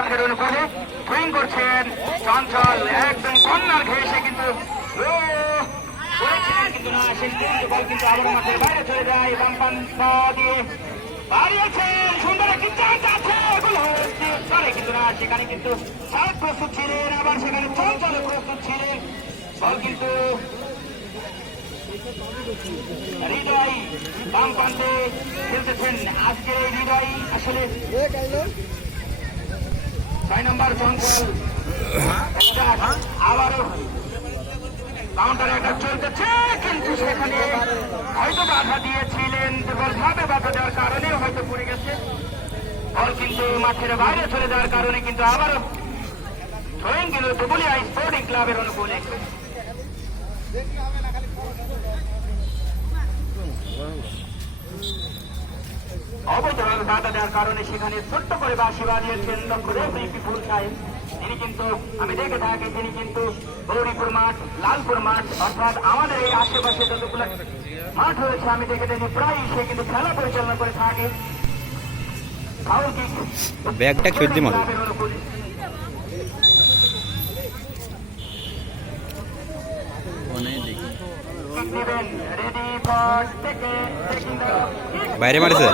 মাঝখানের অনুকূলে সুইং করছেন চঞ্চল, একদম কর্নার ঘেসে কিন্তু করেছিলেন, কিন্তু না, শেষ পর্যন্ত বল কিন্তু আবার মাঠের বাইরে চলে যায়। বামপান পা দিয়ে বাড়িয়েছেন, সুন্দর একটি চান্স আছে, গোল হয়েছে করে, কিন্তু না, সেখানে কিন্তু সাহেব প্রস্তুত ছিলেন, আবার সেখানে চঞ্চল প্রস্তুত ছিলেন। বল কিন্তু হৃদয় বাম প্রান্তে খেলতেছেন। আজকে এই হৃদয় আসলে 6 নম্বর চঞ্চল, আবারও কাউন্টার অ্যাটাক চলতেছে, কিন্তু সেখানে হয়তো বাধা দিয়েছিলেন, দুর্বলভাবে বাধা দেওয়ার কারণে হয়তো পড়ে গেছে। বল কিন্তু মাঠের বাইরে চলে যাওয়ার কারণে কিন্তু আবারও থ্রোয়িং গেল দুবুলিয়া স্পোর্টিং ক্লাবের অনুকূলে। অবৈধভাবে বাধা দেওয়ার কারণে সেখানে ছোট্ট করে বাঁশি বাজিয়েছেন দক্ষ রেফারি বিপুল সাহেব। তিনি কিন্তু আমি দেখে থাকি, তিনি কিন্তু গৌরীপুর মাঠ, লালপুর মাঠ, অর্থাৎ আমাদের এই আশেপাশে যতগুলো মাঠ রয়েছে আমি দেখে থাকি, প্রায় সে কিন্তু খেলা পরিচালনা করে থাকে। ব্যাগটা খেলতে মারো। বাইরে মারেছে।